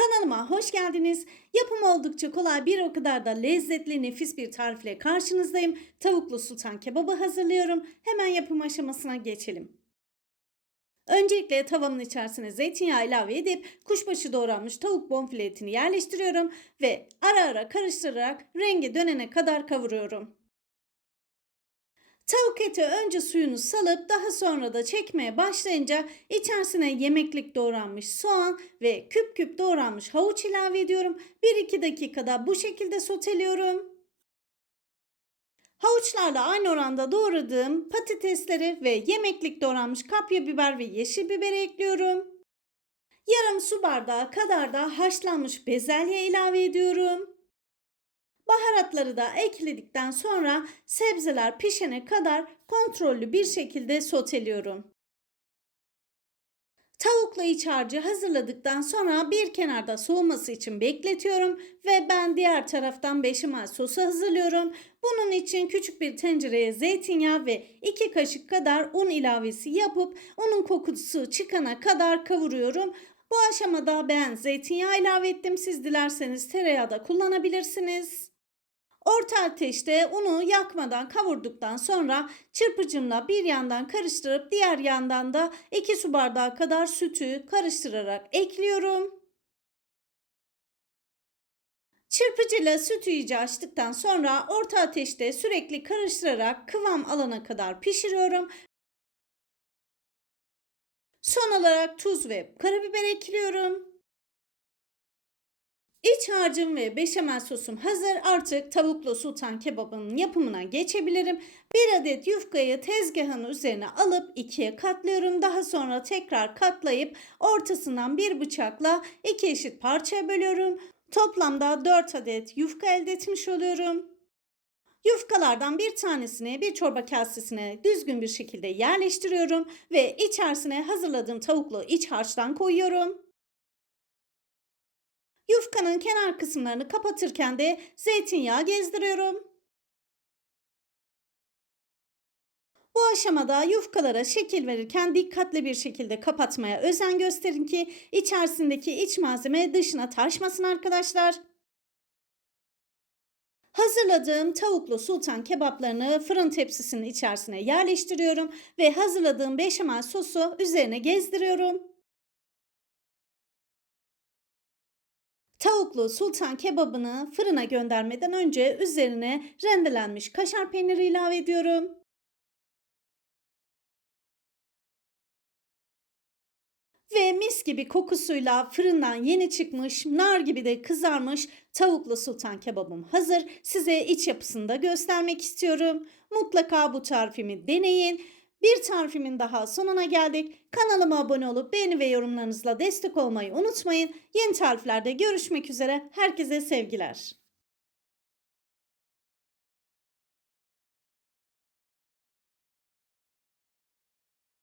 Kanalıma hoş geldiniz. Yapımı oldukça kolay bir o kadar da lezzetli nefis bir tarifle karşınızdayım. Tavuklu sultan kebabı hazırlıyorum. Hemen yapım aşamasına geçelim. Öncelikle tavamın içerisine zeytinyağı ilave edip kuşbaşı doğranmış tavuk bonfile etini yerleştiriyorum ve ara ara karıştırarak rengi dönene kadar kavuruyorum. Tavuk eti önce suyunu salıp daha sonra da çekmeye başlayınca içerisine yemeklik doğranmış soğan ve küp küp doğranmış havuç ilave ediyorum. 1-2 dakikada bu şekilde soteliyorum. Havuçlarla aynı oranda doğradığım patatesleri ve yemeklik doğranmış kapya biber ve yeşil biberi ekliyorum. Yarım su bardağı kadar da haşlanmış bezelye ilave ediyorum. Baharatları da ekledikten sonra sebzeler pişene kadar kontrollü bir şekilde soteliyorum. Tavukla iç harcı hazırladıktan sonra bir kenarda soğuması için bekletiyorum ve ben diğer taraftan beşamel sosu hazırlıyorum. Bunun için küçük bir tencereye zeytinyağı ve 2 kaşık kadar un ilavesi yapıp unun kokusu çıkana kadar kavuruyorum. Bu aşamada ben zeytinyağı ilave ettim. Siz dilerseniz tereyağı da kullanabilirsiniz. Orta ateşte unu yakmadan kavurduktan sonra çırpıcımla bir yandan karıştırıp diğer yandan da 2 su bardağı kadar sütü karıştırarak ekliyorum. Çırpıcıyla sütü iyice açtıktan sonra orta ateşte sürekli karıştırarak kıvam alana kadar pişiriyorum. Son olarak tuz ve karabiber ekliyorum. İç harcım ve beşamel sosum hazır. Artık tavuklu sultan kebabının yapımına geçebilirim. Bir adet yufkayı tezgahın üzerine alıp ikiye katlıyorum. Daha sonra tekrar katlayıp ortasından bir bıçakla iki eşit parçaya bölüyorum. Toplamda 4 adet yufka elde etmiş oluyorum. Yufkalardan bir tanesini bir çorba kasesine düzgün bir şekilde yerleştiriyorum ve içerisine hazırladığım tavuklu iç harçtan koyuyorum. Yufkanın kenar kısımlarını kapatırken de zeytinyağı gezdiriyorum. Bu aşamada yufkalara şekil verirken dikkatli bir şekilde kapatmaya özen gösterin ki içerisindeki iç malzeme dışına taşmasın arkadaşlar. Hazırladığım tavuklu sultan kebaplarını fırın tepsisinin içerisine yerleştiriyorum ve hazırladığım beşamel sosu üzerine gezdiriyorum. Tavuklu sultan kebabını fırına göndermeden önce üzerine rendelenmiş kaşar peyniri ilave ediyorum. Ve mis gibi kokusuyla fırından yeni çıkmış, nar gibi de kızarmış tavuklu sultan kebabım hazır. Size iç yapısını da göstermek istiyorum. Mutlaka bu tarifimi deneyin. Bir tarifimin daha sonuna geldik. Kanalıma abone olup beğeni ve yorumlarınızla destek olmayı unutmayın. Yeni tariflerde görüşmek üzere. Herkese sevgiler.